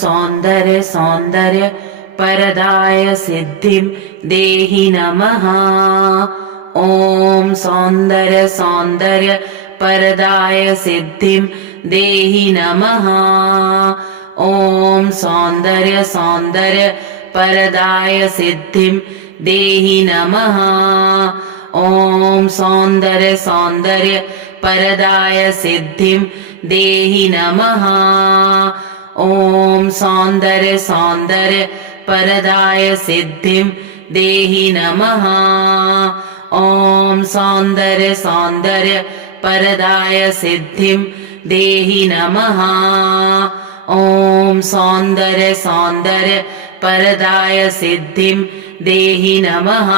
सौन्दर्य सौन्दर्य परदाय सिद्धिं देहि नमः। ॐ सौन्दर्य सौन्दर्य परदाय सिद्धिं देहि नमः। ॐ सौन्दर्य सौन्दर्य परदाय सिद्धिं देहि नमः। ॐ सौन्दर्य सौन्दर्य परदाय सिद्धिं देहि नमः। ॐ सौन्दर्य सौन्दर्य परदाय सिद्धिं देहि नमः। ॐ सौन्दर्य सौन्दर्य परदाय सिद्धिं देहि नमः। ॐ सौन्दर्य सौन्दर्य परदाय सिद्धिं देहि नमः।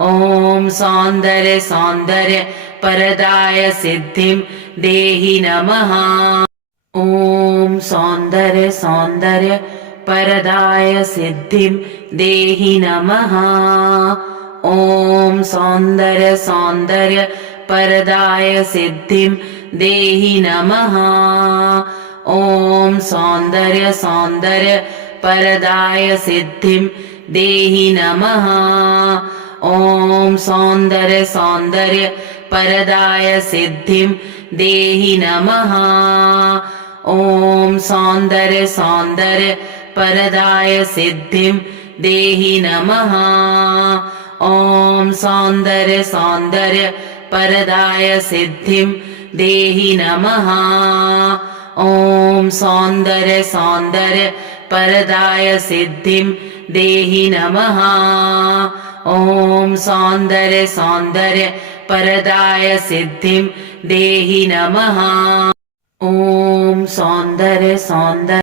ॐ सौन्दर्य सौन्दर्य परदाय सिद्धिं देहि नमः। ॐ सौन्दर्य सौन्दर्य परदाय सिद्धिं देहि नमः। ॐ सौन्दर्य सौन्दर्य परदाय सिद्धिं देहि नमः। ॐ सौन्दर्य सौन्दर्य परदाय सिद्धिं देहि नमः। ॐ सौन्दर्य सौन्दर्य परदाय सिद्धिं देहि नमः। ॐ सौन्दर्य सौन्दर्य परदाय सिद्धिं देहि नमः। ॐ सौन्दर्य सौन्दर्य परदाय सिद्धिं देहि नमः। ॐ सौन्दर्य सौन्दर्य परदाय सिद्धिं देहि नमः। ॐ सौन्दर्य सौन्दर्य परदाय सिद्धिं देहि नमः। ॐ सौन्दर्य सौन्दर्य